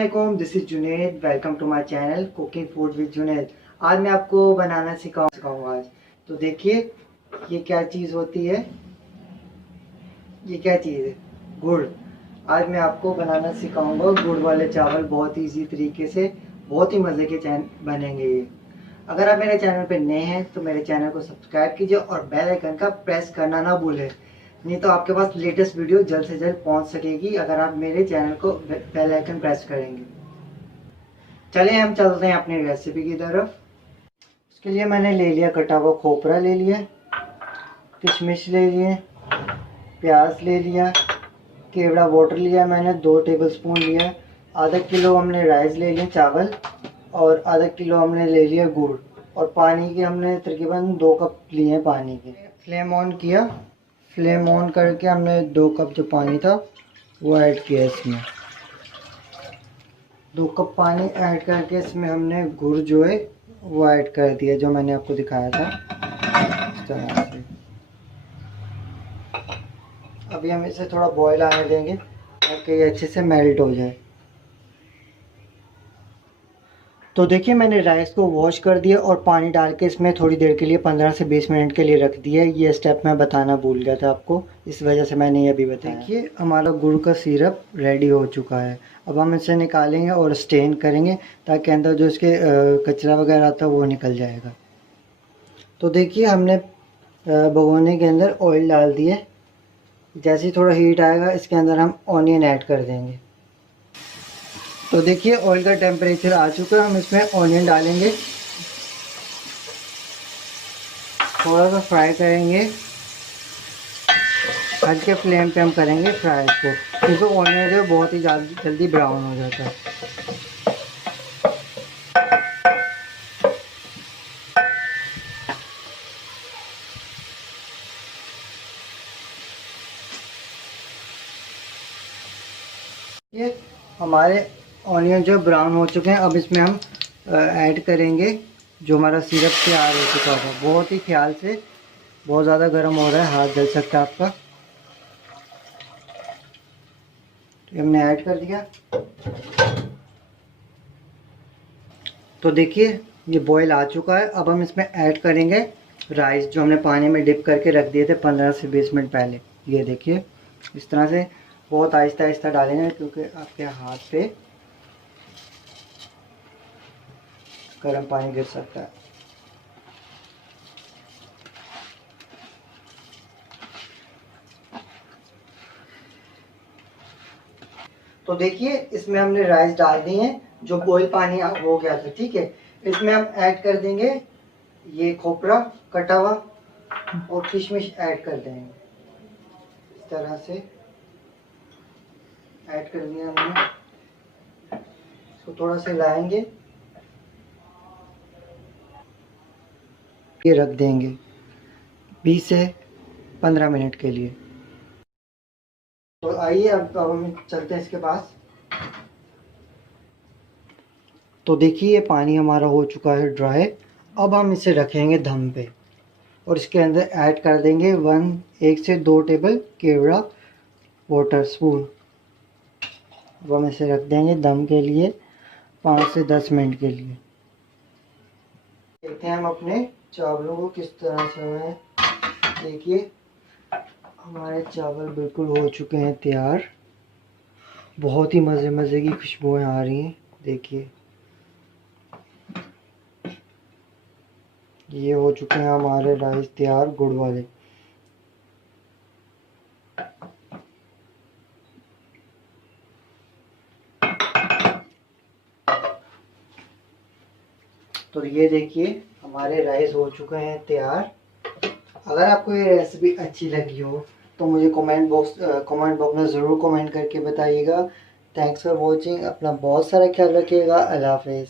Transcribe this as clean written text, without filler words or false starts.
अस्सलामुअलैकुम, this is Junaid. Welcome to my channel cooking food with Junaid. आज मैं आपको बनाना सिखाऊंगा आज। तो देखिए ये क्या चीज़ होती है, ये क्या चीज़ है, गुड़। आज मैं आपको बनाना सिखाऊंगा गुड़ वाले चावल, बहुत ही इजी तरीके से, बहुत ही मज़े के बनेंगे ये। अगर आप मेरे चैनल पे नए हैं तो मेरे चैनल को सब्सक्राइब कीजिए और बेल आइकन का प्रेस करना ना भूलें, नहीं तो आपके पास लेटेस्ट वीडियो जल्द से जल्द पहुंच सकेगी अगर आप मेरे चैनल को बेल आइकन प्रेस करेंगे। चलिए हम चलते हैं अपनी रेसिपी की तरफ। इसके लिए मैंने ले लिया कटा हुआ खोपरा, ले लिया किशमिश, ले लिए प्याज, ले लिया केवड़ा वाटर लिया मैंने 2 टेबलस्पून लिया। आधा किलो हमने राइस ले लिया चावल, और आधा किलो हमने ले लिया गुड़, और पानी के हमने तकरीबन 2 कप लिए हैं पानी के। फ्लेम ऑन किया, फ्लेम ऑन करके हमने 2 कप जो पानी था वो ऐड किया इसमें। 2 कप पानी ऐड करके इसमें हमने गुड़ जो है वो ऐड कर दिया, जो मैंने आपको दिखाया था इस तरह से। अभी हम इसे थोड़ा बॉईल आने देंगे ताकि ये अच्छे से मेल्ट हो जाए। तो देखिए मैंने राइस को वॉश कर दिया और पानी डाल के इसमें थोड़ी देर के लिए 15 से 20 मिनट के लिए रख दिया। ये स्टेप मैं बताना भूल गया था आपको, इस वजह से मैंने ये भी बताया। देखिए हमारा गुड़ का सिरप रेडी हो चुका है। अब हम इसे निकालेंगे और स्टेन करेंगे ताकि अंदर जो इसके कचरा वगैरह आता है वो निकल जाएगा। तो देखिए हमने भगोने के अंदर ऑयल डाल दिया। जैसे ही थोड़ा हीट आएगा इसके अंदर हम ऑनियन ऐड कर देंगे। तो देखिए ऑयल का टेम्परेचर आ चुका है, हम इसमें ऑनियन डालेंगे, थोड़ा सा फ्राई करेंगे, हल्के फ्लेम पे हम करेंगे फ्राई को, क्योंकि ऑनियन जो बहुत ही जल्दी ब्राउन हो जाता है। ये हमारे ऑनियन जो ब्राउन हो चुके हैं, अब इसमें हम ऐड करेंगे जो हमारा सिरप तैयार हो चुका था। बहुत ही ख्याल से, बहुत ज़्यादा गर्म हो रहा है, हाथ जल सकता है आपका। तो हमने ऐड कर दिया। तो देखिए ये बॉईल आ चुका है। अब हम इसमें ऐड करेंगे राइस जो हमने पानी में डिप करके रख दिए थे 15 से 20 मिनट पहले। ये देखिए इस तरह से बहुत आहिस्ता आहिस्ता डालेंगे, क्योंकि आपके हाथ पे गर्म पानी गिर सकता है। तो देखिए इसमें हमने राइस डाल दी है, जो बॉईल पानी हो गया था, ठीक है। इसमें हम ऐड कर देंगे ये खोपरा कटा हुआ और किशमिश ऐड कर देंगे। इस तरह से ऐड कर दिया हमने। इसको थोड़ा सा हिलाएंगे, ये रख देंगे 20 से 15 मिनट के लिए। तो आइए अब हम चलते हैं इसके पास। तो देखिए ये पानी हमारा हो चुका है ड्राई। अब हम इसे रखेंगे दम पे, और इसके अंदर ऐड कर देंगे 1 से 2 टेबल केवड़ा वाटर स्पून। अब हम इसे रख देंगे दम के लिए 5 से 10 मिनट के लिए। देखते हैं हम अपने चावलों को किस तरह से हैं। देखिए हमारे चावल बिल्कुल हो चुके हैं तैयार। बहुत ही मज़े की खुशबुएं आ रही हैं। देखिए ये हो चुके हैं हमारे राइस तैयार गुड़ वाले। तो ये देखिए हमारे राइस हो चुके हैं तैयार। अगर आपको ये रेसिपी अच्छी लगी हो तो मुझे कमेंट बॉक्स में ज़रूर कमेंट करके बताइएगा। Thanks for watching. अपना बहुत सारा ख्याल रखिएगा। अल्लाह हाफिज़।